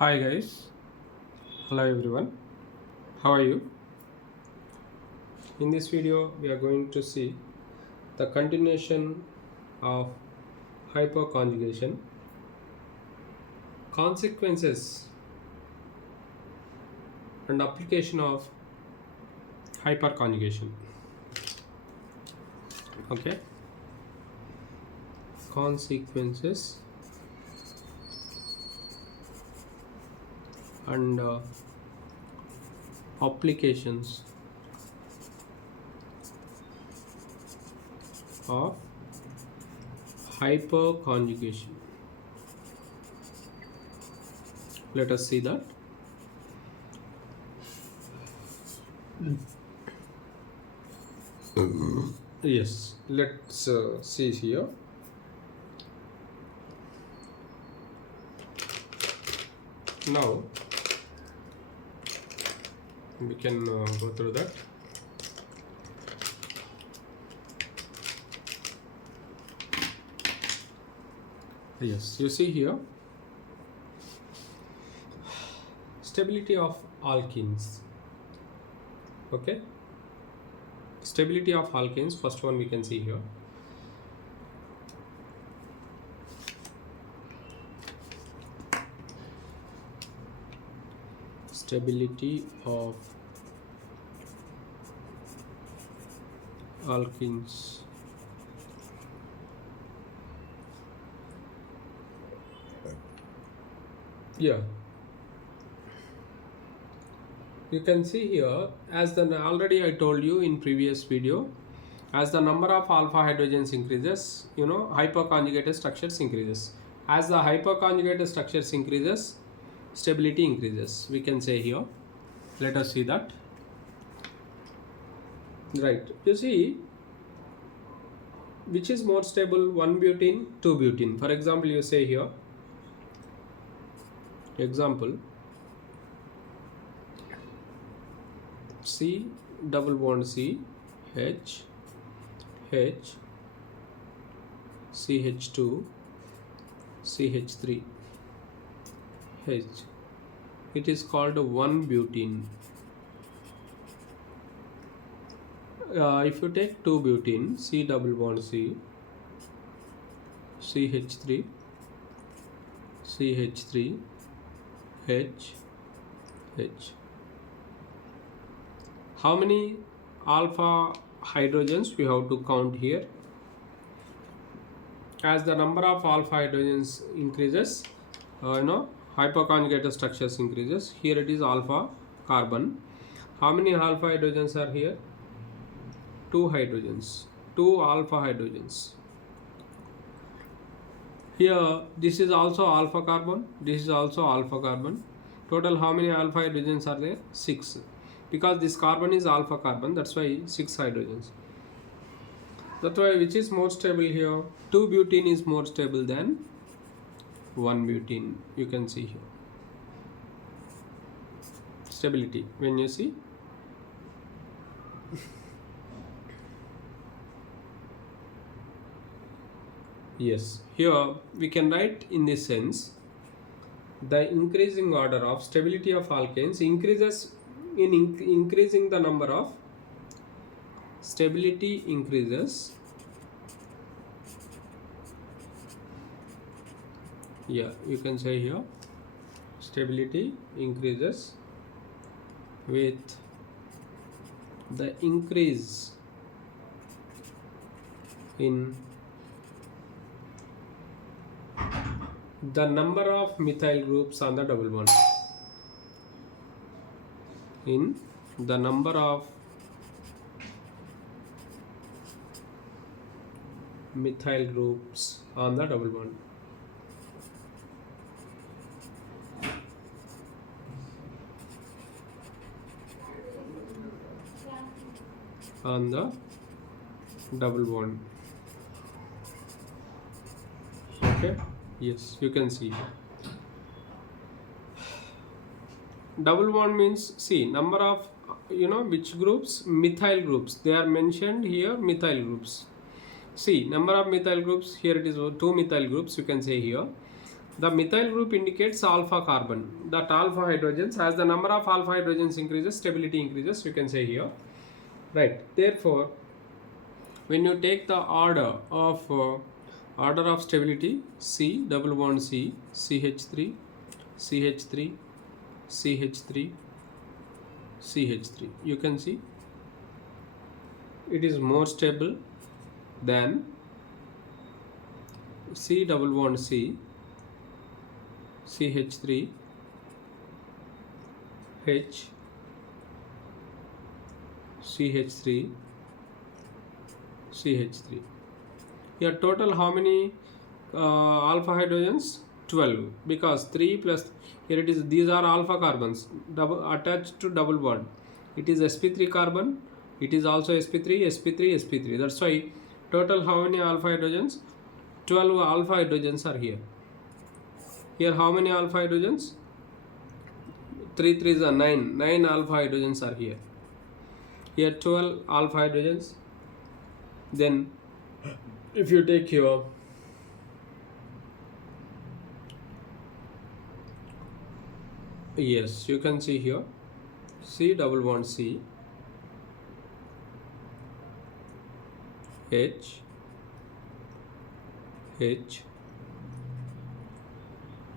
Hi guys, hello everyone, how are you? In this video we are going to see the continuation of hyperconjugation, consequences and application of hyperconjugation. Okay, consequences and applications of hyperconjugation. Let us see that. Yes, let's see here. Now we can go through that. Yes, you see here, stability of alkenes. Okay, stability of alkenes, first one we can see here. Stability of alkenes. Yeah, you can see here, as the already I told you in previous video, as the number of alpha hydrogens increases, hyperconjugated structures increases. As the hyperconjugated structures increases, stability increases, we can say here. Let us see that. Right, you see, which is more stable, 1-butene, 2-butene. For example, you say here, example, C double bond C, H, H, CH2, CH3, H. It is called 1-butene. If you take 2-butene, C double bond C, CH3, CH3, H, H. How many alpha hydrogens we have to count here? As the number of alpha hydrogens increases, hyperconjugated structures increases. Here it is alpha carbon. How many alpha hydrogens are here? 2 hydrogens, 2 alpha hydrogens. Here this is also alpha carbon, this is also alpha carbon. Total how many alpha hydrogens are there? 6. Because this carbon is alpha carbon, that's why 6 hydrogens. That's why which is more stable here? 2-butene is more stable than 1-butene. You can see here. Stability, when you see. Yes, here we can write in this sense, the increasing order of stability of alkanes increases in increasing the number of stability increases. Yeah, you can say here, stability increases with the increase in the number of methyl groups on the double bond. In the number of methyl groups on the double bond. On the double bond. Okay, yes, you can see. Double bond means, see, number of, which groups? Methyl groups. They are mentioned here, methyl groups. See, number of methyl groups, here it is 2 methyl groups, you can say here. The methyl group indicates alpha carbon. That alpha hydrogens, as the number of alpha hydrogens increases, stability increases. You can say here, right? Therefore, when you take the order of stability, C double bond C, CH3, CH3, CH3, CH3. You can see it is more stable than C double bond C, CH3, H, CH3, CH3. Here total how many alpha hydrogens? 12, because 3 plus, here it is, these are alpha carbons attached to double bond. It is sp3 carbon, it is also sp3, sp3, sp3. That's why total how many alpha hydrogens? 12 alpha hydrogens are here. Here how many alpha hydrogens? 3 3s are 9. 9 alpha hydrogens are here. Here 12 alpha hydrogens. Then if you take here, yes, you can see here C double bond C, H, H,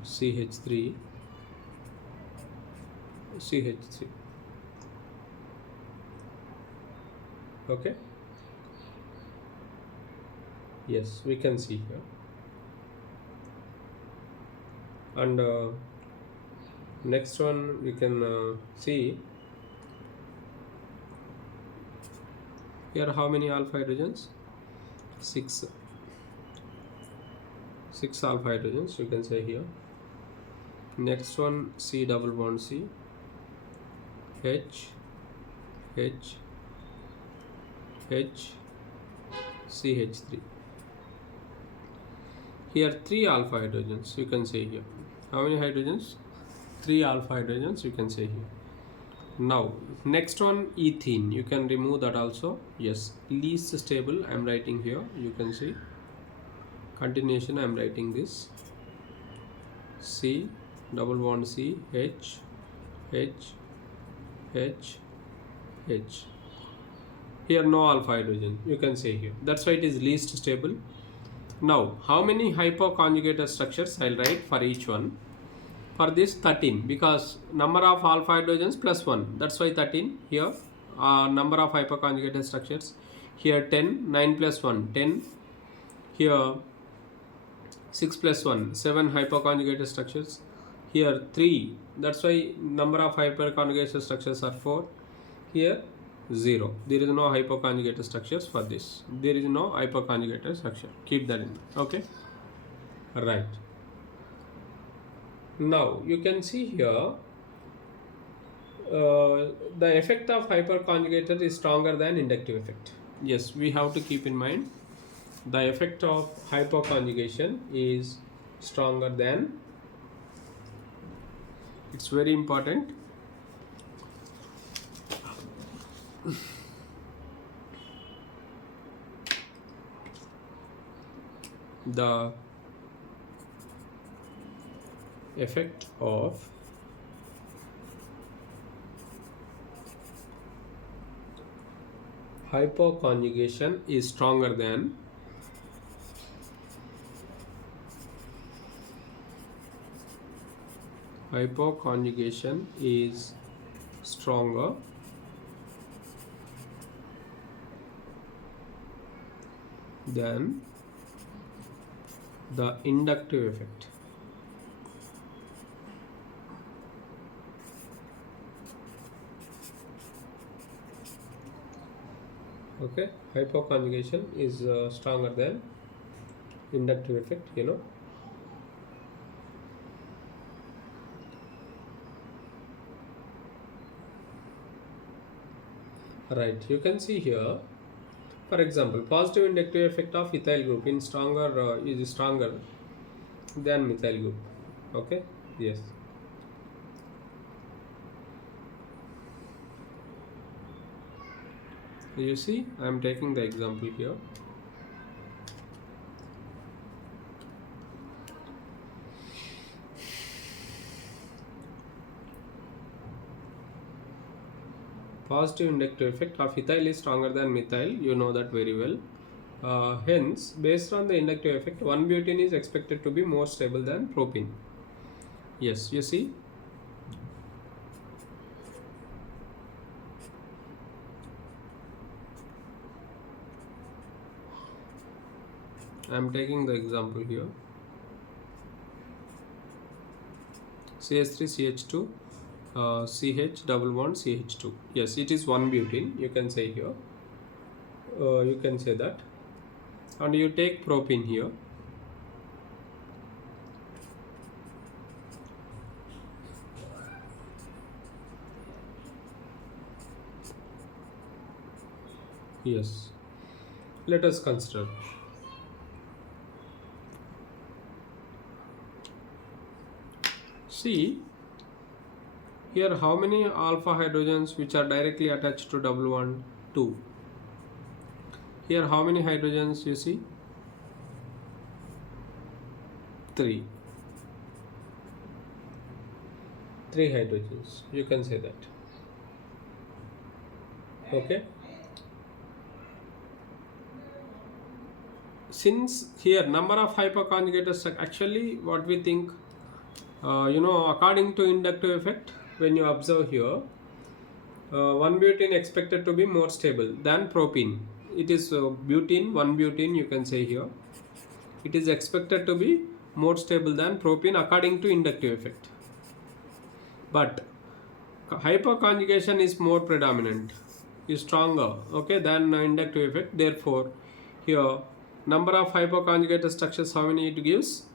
CH3, CH3. Okay. Yes, we can see here. And next one we can see here how many alpha hydrogens? 6 alpha hydrogens, you can say here. Next one C double bond C, H, H, H, CH3. Here 3 alpha hydrogens, you can say here. How many hydrogens? 3 alpha hydrogens, you can say here. Now next one ethene, you can remove that also. Yes, least stable I am writing here, you can see. Continuation I am writing this C double bond C, H, H, H, H. Here no alpha hydrogen, you can say here. That's why it is least stable. Now how many hypoconjugated structures I'll write for each one. For this 13, because number of alpha hydrogens plus 1, that's why 13 here. Number of hypoconjugated structures here 10, 9 plus 1 10, here 6 plus 1 7 hypoconjugated structures, here 3, that's why number of hyperconjugated structures are 4, here 0. There is no hypoconjugated structures for this. There is no hypoconjugated structure. Keep that in mind. Okay. Right. Now you can see here the effect of hyperconjugator is stronger than inductive effect. Yes, we have to keep in mind the effect of hyperconjugation is stronger than. It's very important. The effect of hypoconjugation is stronger than hypoconjugation is stronger than the inductive effect. Okay, hypoconjugation is stronger than inductive effect, you know. Right, you can see here, for example, positive inductive effect of ethyl group in stronger is stronger than methyl group. Okay, yes. You see, I am taking the example here. positive inductive effect of ethyl is stronger than methyl. You know that very well. Hence, based on the inductive effect, 1-butene is expected to be more stable than propene. Yes, you see. I am taking the example here. CH3CH2 CH double bond CH2. Yes, it is 1-butene. You can say here. You can say that. And you take propene here. Yes. Let us consider. See here how many alpha hydrogens which are directly attached to double bond? 2. Here how many hydrogens you see? 3. 3 hydrogens. You can say that. Okay. Since here number of hyperconjugators, actually what we think, according to inductive effect, when you observe here, 1-butene expected to be more stable than propene. It is butene, 1-butene you can say here. It is expected to be more stable than propene according to inductive effect. But hyperconjugation is more predominant, is stronger, okay, than inductive effect. Therefore, here number of hyperconjugated structures, how many it gives?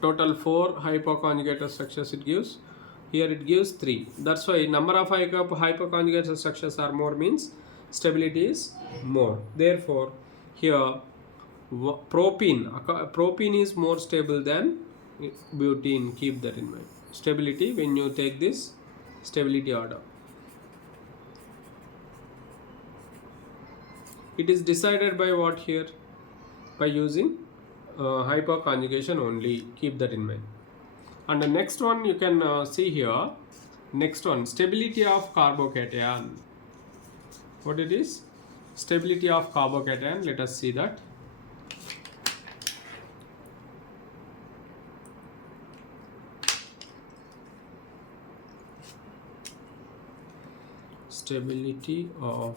Total 4 hyperconjugated structures it gives. Here it gives 3. That's why number of hyperconjugated structures are more means stability is more. Therefore, here propene is more stable than butene. Keep that in mind. Stability, when you take this stability order, it is decided by what here? By using hyperconjugation only. Keep that in mind. And the next one you can see here. Next one, stability of carbocation. What it is? Stability of carbocation. Let us see that. Stability of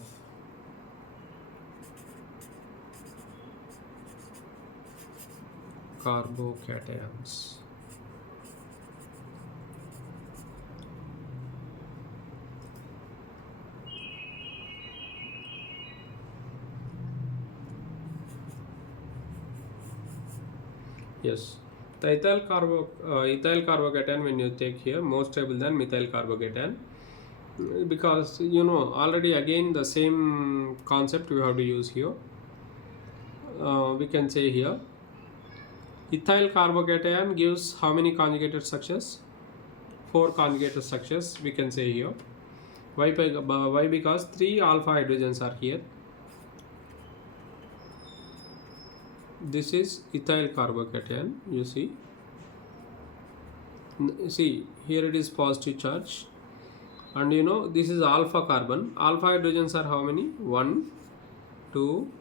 carbocations. Yes, the ethyl carbocation, when you take here, more stable than methyl carbocation, because already again the same concept we have to use here. We can say here ethyl carbocation gives how many conjugated structures? 4 conjugated structures we can say here. Why? Because 3 alpha hydrogens are here. This is ethyl carbocation. You see here it is positive charge, and this is alpha carbon. Alpha hydrogens are how many? 1, 2,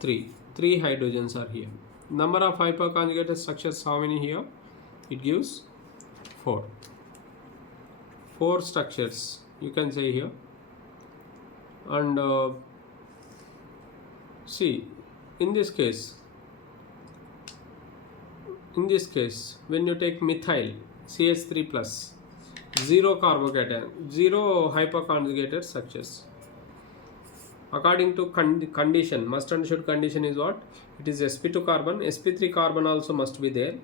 3. 3 hydrogens are here. Number of hyperconjugated structures, how many here? It gives 4. 4 structures you can say here. And see in this case, when you take methyl CH3 plus, 0 carbocation, 0 hyperconjugated structures. According to condition, must and should condition is what? It is sp2 carbon, sp3 carbon also must be there,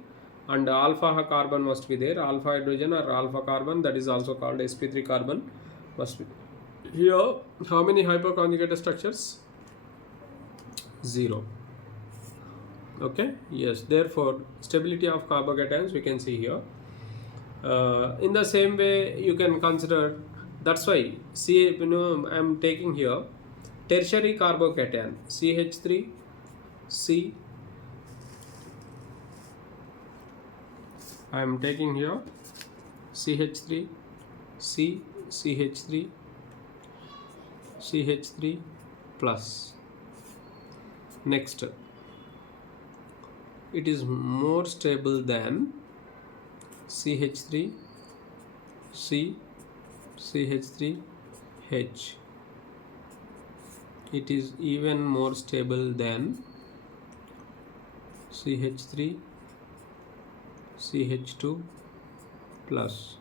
and alpha carbon must be there. Alpha hydrogen or alpha carbon, that is also called sp3 carbon, must be. Here, how many hyperconjugated structures? 0. Okay. Yes. Therefore, stability of carbocations we can see here. In the same way, you can consider. That's why I am taking here tertiary carbocation CH3 C. I am taking here CH3 C, CH3 CH3 plus. Next, it is more stable than CH3 C, CH3 H. It is even more stable than CH3 CH2 plus.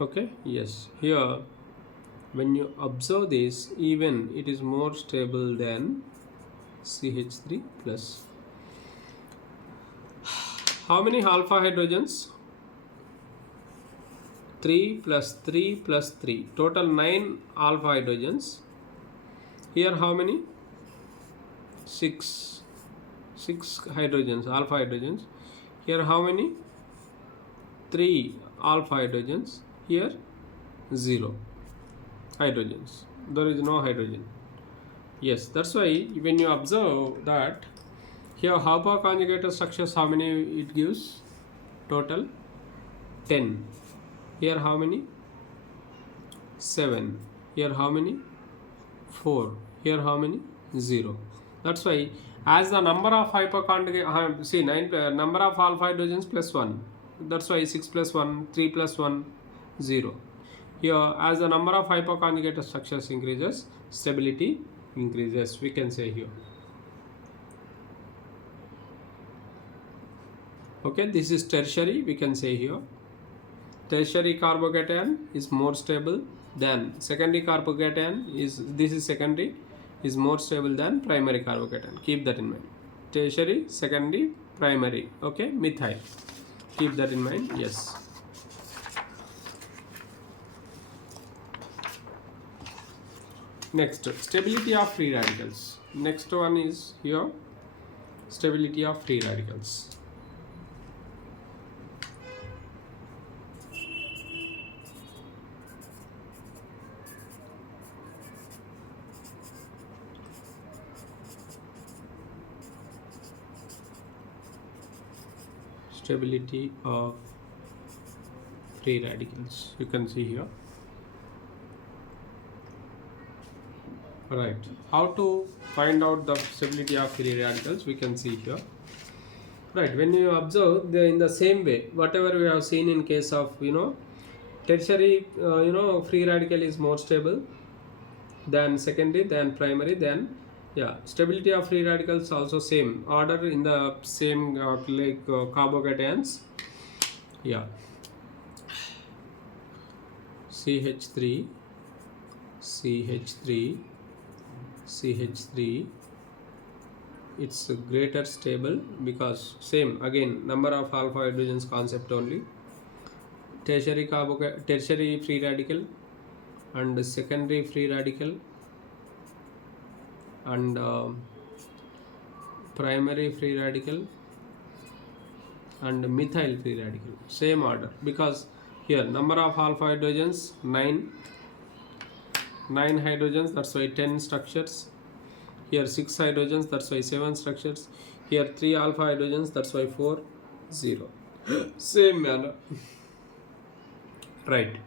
Okay, yes, here when you observe this, even it is more stable than CH3 plus. How many alpha hydrogens? 3 plus 3 plus 3. Total 9 alpha hydrogens. Here how many? 6. 6 hydrogens, alpha hydrogens. Here how many? 3 alpha hydrogens. Here 0 hydrogens. There is no hydrogen. Yes, that's why when you observe that here alpha conjugated structures, how many it gives? Total 10. Here how many? 7. Here how many? 4. Here how many? 0. That's why as the number of hyperconjugate, see 9 number of alpha hydrogens plus 1. That's why 6 plus 1, 3 plus 1, 0. Here as the number of hyperconjugated structures increases, stability increases, we can say here. Okay, this is tertiary, we can say here. Tertiary carbocation is more stable than secondary carbocation is, this is secondary, is more stable than primary carbocation. Keep that in mind. Tertiary, secondary, primary. Okay, methyl. Keep that in mind. Yes. Next, stability of free radicals. Next one is here, stability of free radicals. Stability of free radicals, you can see here. Right, how to find out the stability of free radicals, we can see here. Right, when you observe in the same way, whatever we have seen in case of tertiary free radical is more stable than secondary, than primary, then stability of free radicals also same order in the same carbocations. CH3 CH3 CH3, it's greater stable because same again number of alpha hydrogens concept only. Tertiary free radical and secondary free radical and primary free radical and methyl free radical, same order, because here number of alpha hydrogens 9 hydrogens, that's why 10 structures. Here 6 hydrogens, that's why 7 structures. Here 3 alpha hydrogens, that's why 4, 0. Same manner. Right.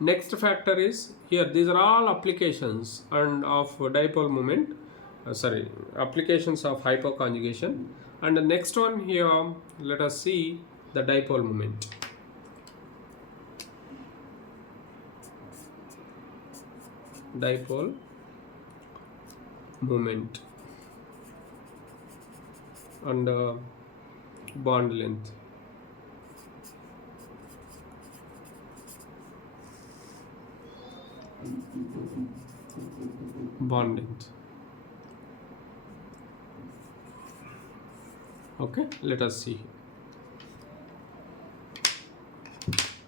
Next factor is here, these are all applications and of dipole moment, applications of hyperconjugation. And the next one here, let us see the dipole moment. Dipole moment and bond length. Bond length. Okay, let us see.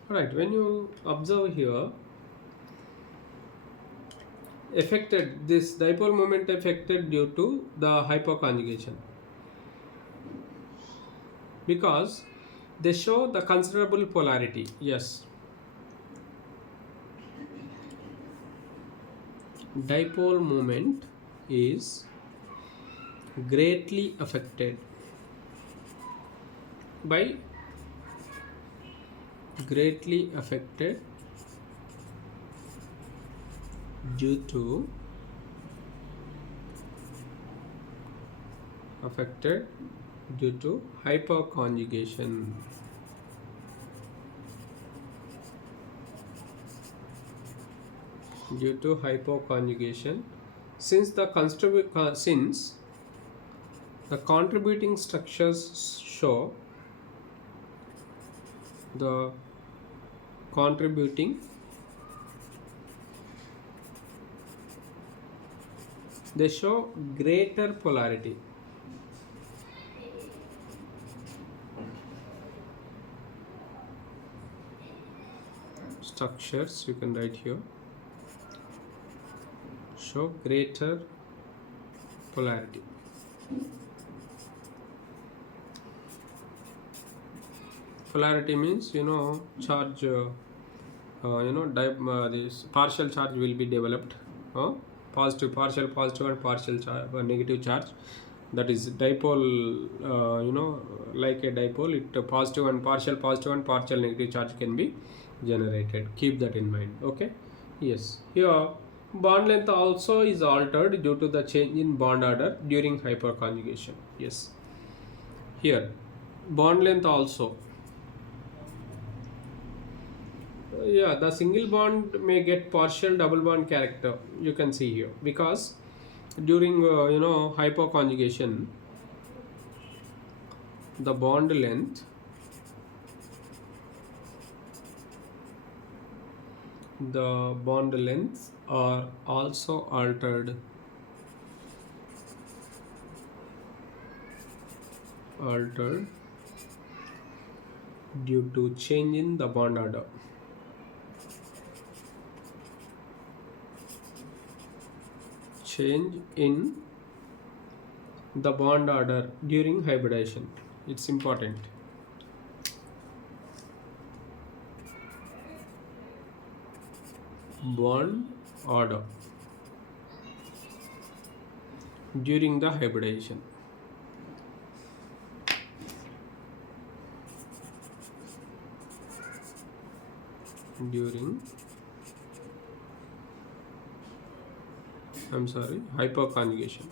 Right, when you observe here, affected, this dipole moment affected due to the hyperconjugation, because they show the considerable polarity. Yes, dipole moment is greatly affected by due to affected due to hyperconjugation. Due to hypoconjugation, since the contributing structures show the contributing they show greater polarity. Structures, you can write here, show greater polarity. Polarity means, charge, this partial charge will be developed, positive, partial positive and partial charge, negative charge. That is dipole, like a dipole, it positive and partial negative charge can be generated. Keep that in mind. Okay. Yes. Here, bond length also is altered due to the change in bond order during hyperconjugation. Yes. Here, bond length also. The single bond may get partial double bond character. You can see here, because during hyperconjugation, the bond length are also altered due to change in the bond order. Change in the bond order during hybridization. It's important. Bond order during the hybridization. Hyperconjugation.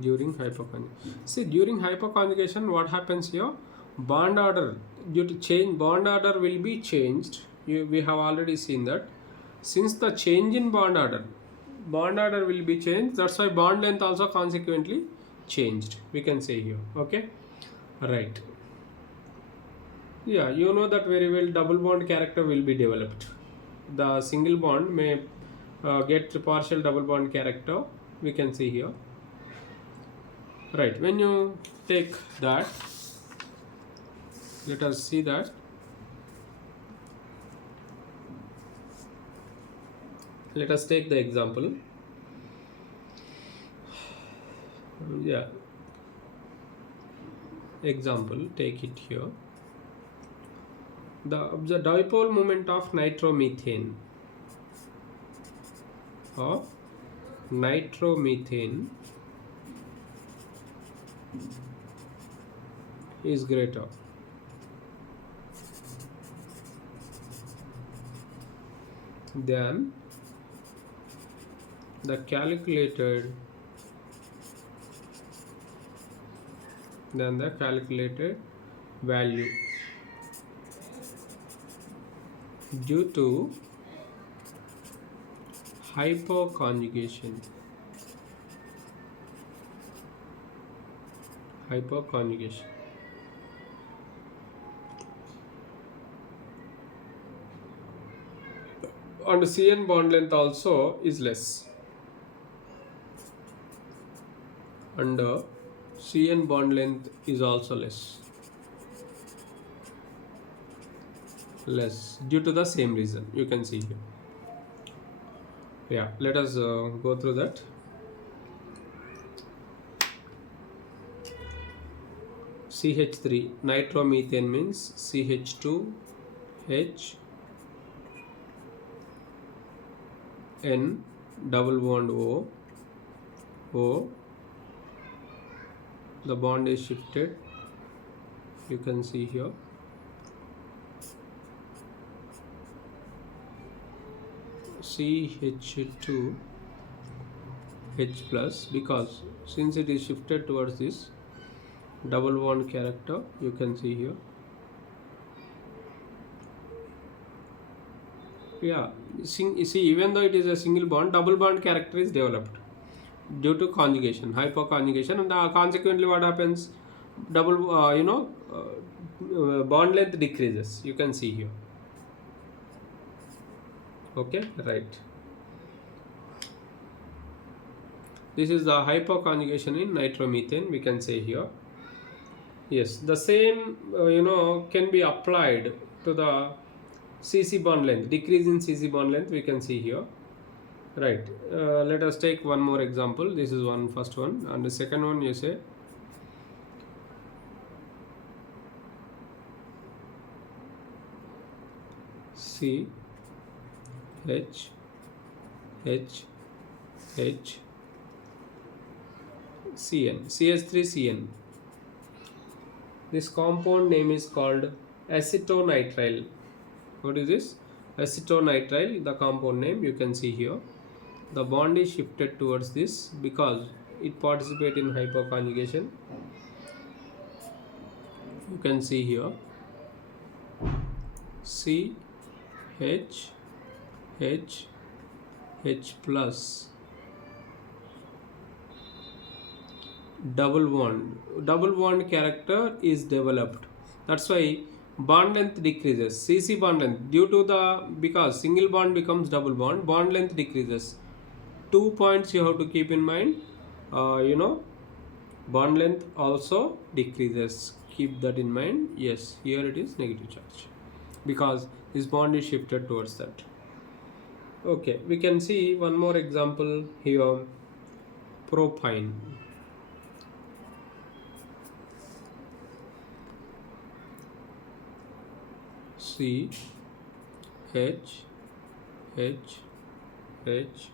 During hyperconjugation. See, during hyperconjugation, what happens here? Bond order, due to change, bond order will be changed. We have already seen that. Since the change in bond order will be changed. That's why bond length also consequently changed. We can say here. Okay. Right. Yeah, you know that very well. Double bond character will be developed. The single bond may get partial double bond character. We can see here. Right. When you take that, let us see that. Let us take the example. Example, take it here. The dipole moment of nitromethane is greater than the calculated value due to hyperconjugation. And CN bond length also is less. And CN bond length is also less due to the same reason. You can see here. Yeah, let us go through that. CH3 nitromethane means CH2H N double bond O. The bond is shifted. You can see here. CH2 H plus, because since it is shifted towards this double bond character, you can see here. Yeah, you see, even though it is a single bond, double bond character is developed due to conjugation, hyperconjugation, and consequently what happens? Double, bond length decreases. You can see here. Okay, right. This is the hyperconjugation in nitromethane. We can say here. Yes, the same can be applied to the CC bond length. Decrease in CC bond length we can see here. Right. Let us take one more example. This is first one, and the second one you say C H H H CN CH3CN. This compound name is called acetonitrile. What is this? Acetonitrile, the compound name you can see here. The bond is shifted towards this because it participates in hyperconjugation. You can see here C H H H plus double bond character is developed. That's why bond length decreases. CC bond length, due to because single bond becomes double bond length decreases. 2 points you have to keep in mind. Bond length also decreases. Keep that in mind. Yes, here it is negative charge because this bond is shifted towards that. Okay, we can see one more example here. Propine. C H H H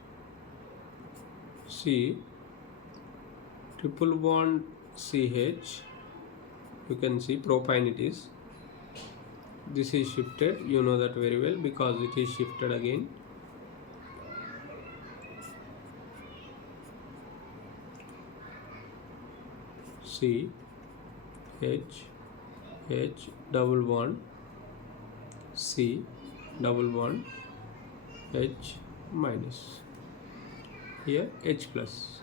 C triple bond CH. You can see propine it is. This is shifted. You know that very well because it is shifted again. C H H double bond C double bond H minus. Here H plus.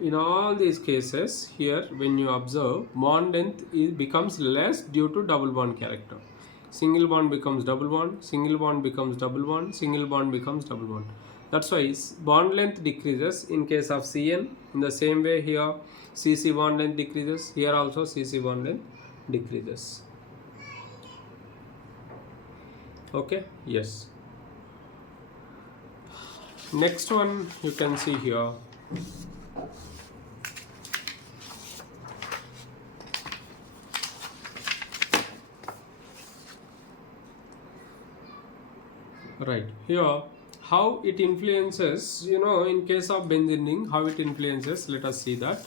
In all these cases, here when you observe, bond length becomes less due to double bond character. Single bond becomes double bond, single bond becomes double bond, single bond becomes double bond. That's why bond length decreases in case of CN. In the same way here CC bond length decreases. Here also CC bond length decreases. Okay, yes. Next one you can see here. Right, here how it influences, in case of benzene ring, how it influences. Let us see that.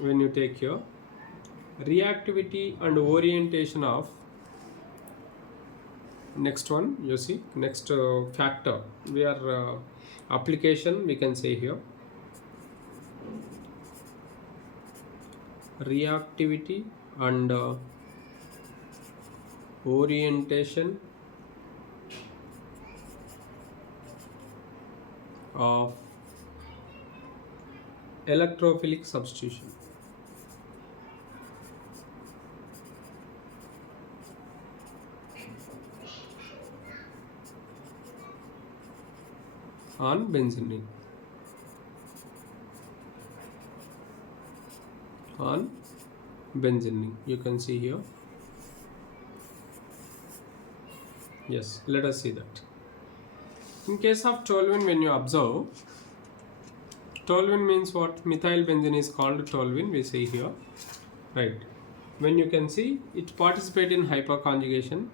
When you take here reactivity and orientation of, next one you see, next factor, we are application, we can say here reactivity and orientation of electrophilic substitution. On benzene ring. On benzene ring. You can see here. Yes, let us see that. In case of toluene, when you observe, toluene means what? Methyl benzene is called toluene, we say here. Right. When you can see, it participates in hyperconjugation.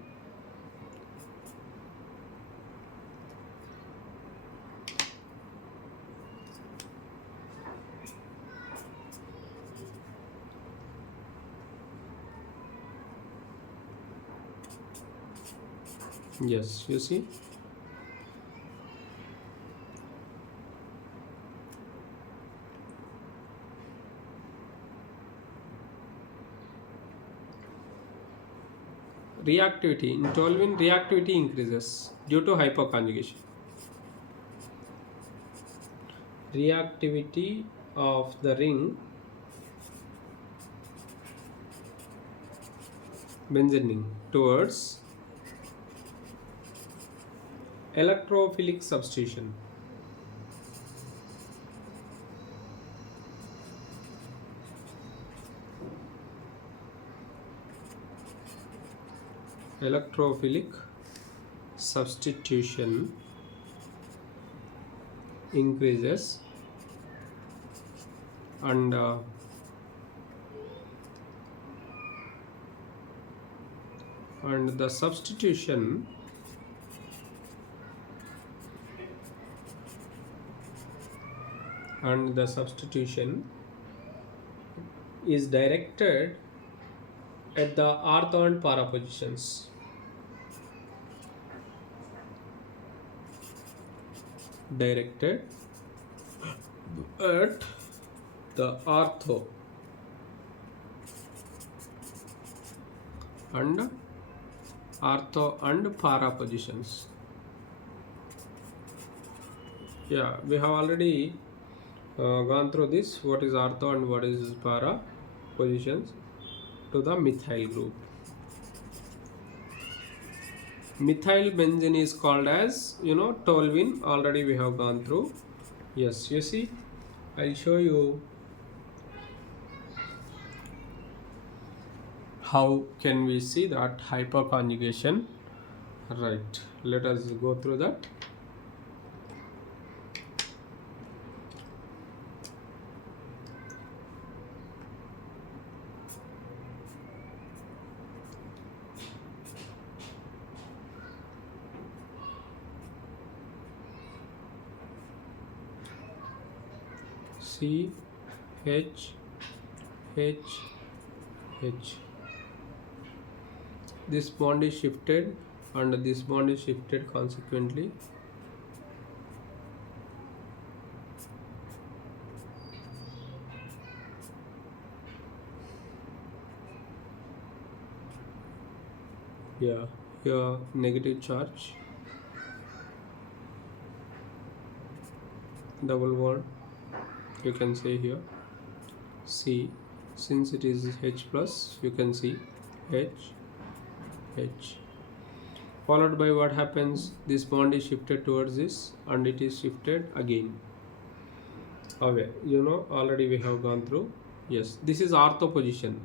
Yes, you see. Reactivity in toluene, reactivity increases due to hyperconjugation. Reactivity of the ring benzene towards electrophilic substitution. Electrophilic substitution increases, and the substitution is directed at the ortho and para positions. Directed at the ortho and para positions. Yeah, we have already gone through this, what is ortho and what is para positions to the methyl group. Methyl benzene is called as, toluene. Already we have gone through. Yes, you see, I'll show you how can we see that hyperconjugation. Right, let us go through that. C H H H. This bond is shifted and this bond is shifted consequently. Yeah, here negative charge, double bond, you can say here C, since it is H plus, you can see H, followed by what happens, this bond is shifted towards this and it is shifted again away. Already we have gone through. Yes, this is ortho position.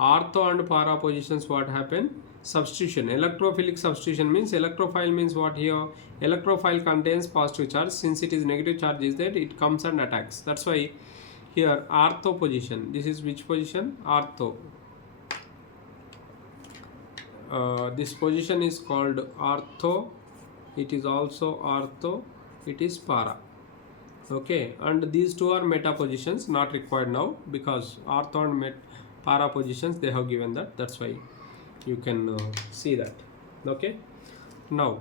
Ortho and para positions, what happen? Substitution. Electrophilic substitution means electrophile means what here? Electrophile contains positive charge. Since it is negative charge is that it comes and attacks. That's why here ortho position. This is which position? Ortho. This position is called ortho. It is also ortho. It is para. Okay, and these two are meta positions, not required now because ortho and para positions they have given that. That's why you can see that. Okay, now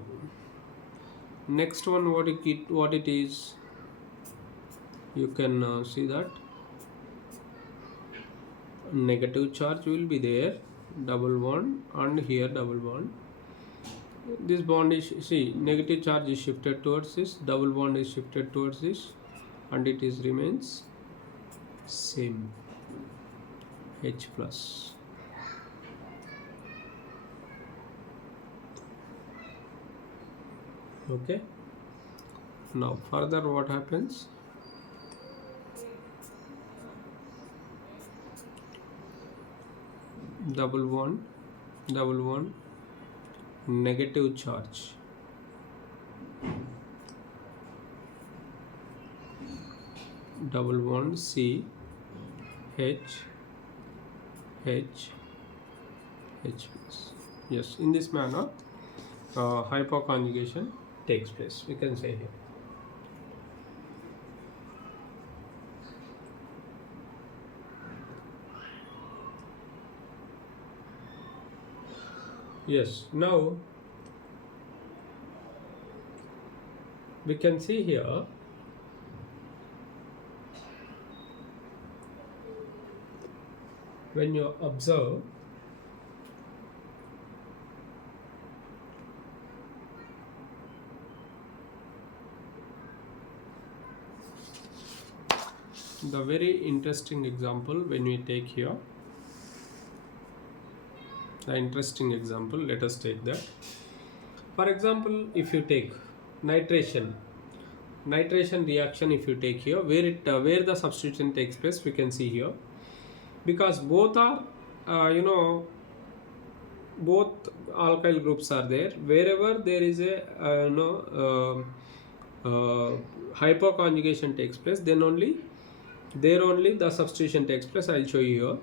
next one, what it is, you can see that negative charge will be there, double bond, and here double bond. This bond is, see, negative charge is shifted towards this, double bond is shifted towards this, and it is remains same, H plus. Okay, now further what happens? Double bond, negative charge, double bond C, H plus. Yes, in this manner hyperconjugation takes place, we can say here. Yes, now we can see here when you observe the very interesting example when we take here the interesting example, let us take that. For example, if you take nitration reaction, if you take here where the substitution takes place, we can see here, because both are both alkyl groups are there. Wherever there is a hyperconjugation takes place, then only the substitution takes place. I'll show you here.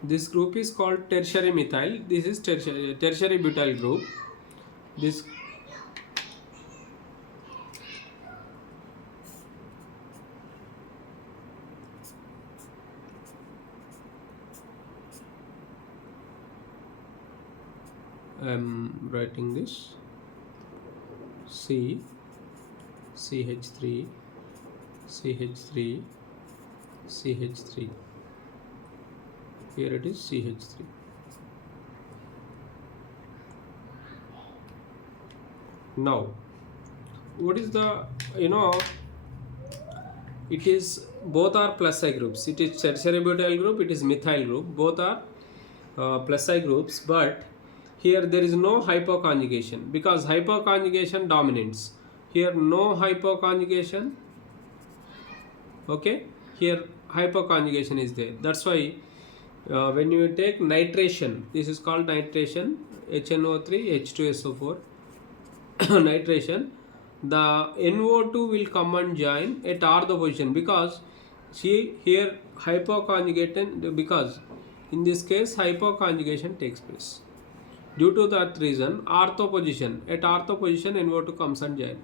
This group is called tertiary methyl. This is tertiary butyl group. This I'm writing this CH3 CH3 CH3. Here it is CH3. Now, what is the it is both are plus I groups. It is tertiary butyl group, it is methyl group. Both are plus I groups, but here there is no hyperconjugation because hyperconjugation dominates. Here no hyperconjugation. Okay, here hyperconjugation is there. That's why when you take nitration, this is called nitration, HNO3 H2SO4 nitration, the NO2 will come and join at ortho position, because see here hyperconjugation, because in this case hyperconjugation takes place. Due to that reason, ortho position, at ortho position NO2 comes and join.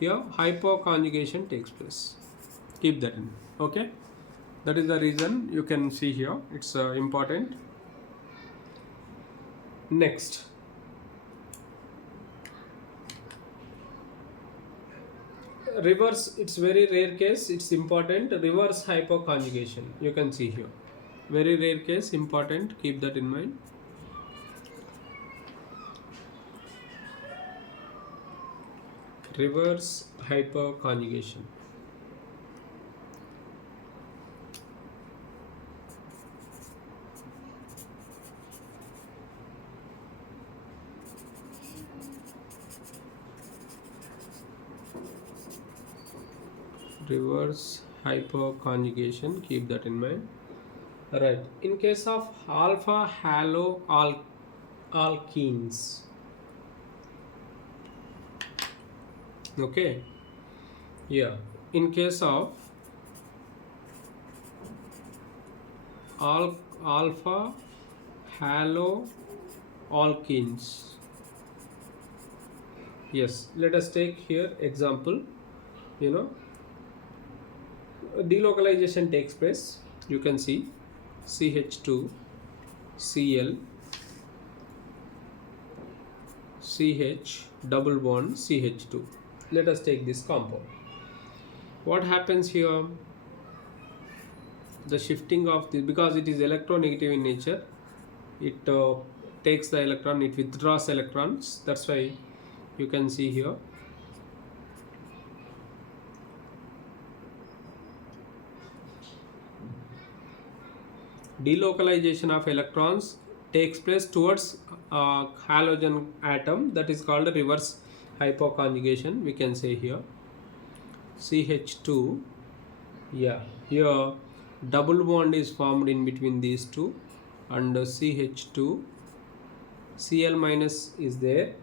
Here hyperconjugation takes place. Keep that in. Okay, that is the reason you can see here. It's important. Next, reverse. It's very rare case. It's important. Reverse hyperconjugation. You can see here. Very rare case. Important. Keep that in mind. Reverse hyperconjugation. Reverse hyperconjugation, keep that in mind. Right, in case of alpha halo alkenes, okay, yeah, in case of alpha halo alkenes, yes, let us take here example. Delocalization takes place. You can see CH2 Cl CH double bond CH2. Let us take this compound. What happens here? The shifting of this, because it is electronegative in nature, it takes the electron, it withdraws electrons. That's why you can see here delocalization of electrons takes place towards halogen atom. That is called a reverse hyperconjugation. We can say here CH2, yeah, here double bond is formed in between these two, and CH2 Cl minus is there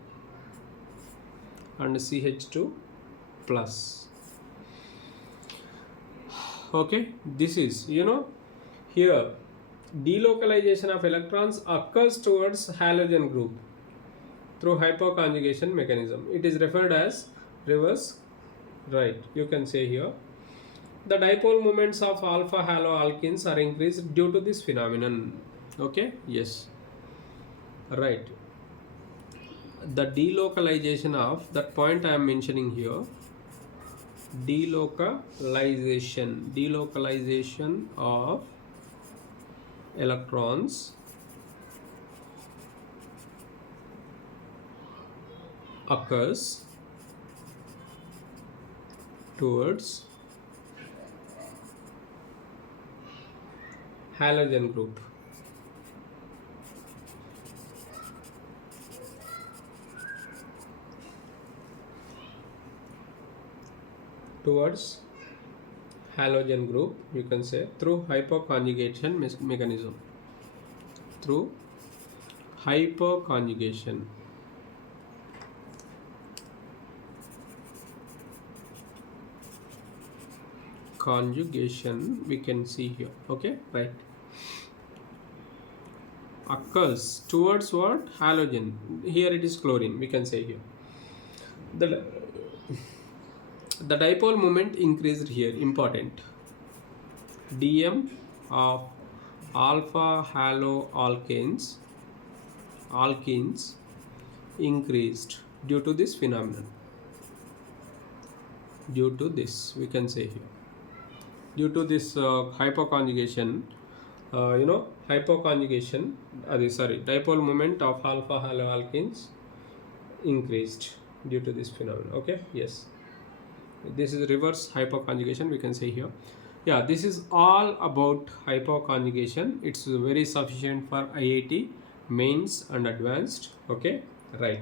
and CH2 plus. Okay, this is here delocalization of electrons occurs towards halogen group through hypoconjugation mechanism. It is referred as reverse. Right, you can say here. The dipole moments of alpha haloalkenes are increased due to this phenomenon. Okay, yes, right. The delocalization of that point I am mentioning here, delocalization of electrons occurs towards halogen group. Towards halogen group, you can say, through hypoconjugation mechanism. Through hypoconjugation. Conjugation, we can see here. Okay, right. Occurs towards what? Halogen. Here it is chlorine, we can say here. The dipole moment increased here, important. dm of alpha haloalkenes increased due to this phenomenon. Due to this, we can say here. Due to this hypoconjugation, dipole moment of alpha haloalkenes increased due to this phenomenon. Okay, yes. This is reverse hypoconjugation, we can say here. Yeah, this is all about hypoconjugation. It's very sufficient for IIT mains and advanced. Okay, right.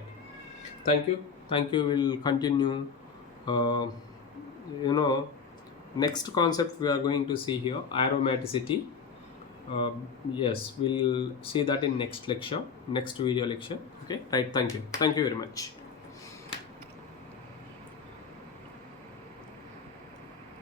Thank you. We'll continue. Next concept we are going to see here, aromaticity. Yes, we'll see that in next video lecture. Okay, right. Thank you very much.